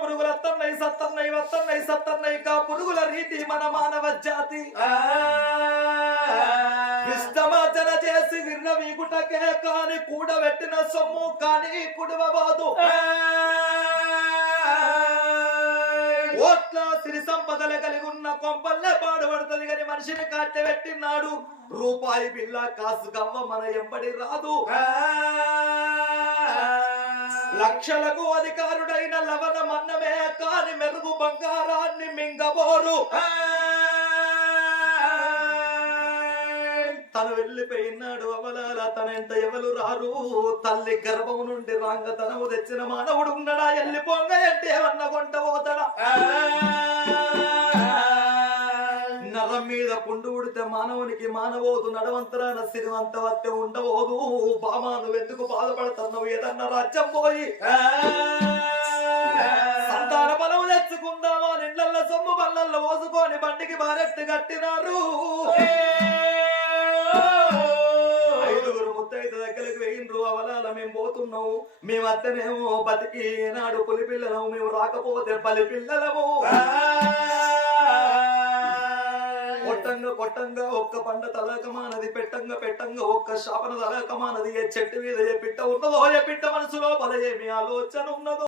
పురుగులు అత్తన్నై సత్తన్నై వత్తన్నై సత్తన్నై కా పురుగుల రీతి మన మానవ జాతి విష్టమాచన చేసి విన్న వీకుటకే కాని కూడబెట్టిన సొమ్ము కాని కుడవబాదు ఓట్ల సిరి సంపదలు కలిగి ఉన్న కొంపల్లే పాడుపడుతుంది కానీ మనిషిని కట్టబెట్టినాడు రూపాయి బిల్ల కాసు గవ్వ మన ఎంబడి రాదు లక్షలకు అధికారుడైన లవణ మన్నమే కాని మెరుగు బంగారాన్ని మింగబోరు తను వెళ్ళిపోయినాడు అవలాల తనెంత ఎవరు రారు తల్లి గర్భం నుండి రాంగతనము తెచ్చిన మానవుడు ఉన్నాడా వెళ్ళిపోంగ అంటే ఏమన్నా కొంట పోతాడా నరం మీద పుండు ఉడితే మానవునికి మానవోదు నడవంతరాన సిరివంత వత్తే ఉండవోదు బామా నువ్వు ఎందుకు బాధపడుతున్నావు ఏదన్నా రాజ్యం పోయి సంతాన బలం తెచ్చుకుందామా నిండ్ల సొమ్ము బల్లల్లో పోసుకొని బండికి బారెత్తి కట్టినారు ఐదుగురు ముత్తైదు దగ్గరకు వేయిండ్రు అవలాల మేము పోతున్నావు మేము అత్తనేమో బతికి నాడు పులి పిల్లలము మేము రాకపోతే పలి పిల్లలము కొట్టంగా కొట్టంగా ఒక్క పంట తలకమానది పెట్టంగా పెట్టంగా ఒక్క శాపన తలకమానది ఏ చెట్టు మీద ఏ పిట్ట ఉన్నదో ఏ పిట్ట మనసులో పద ఏమి ఆలోచన ఉన్నదో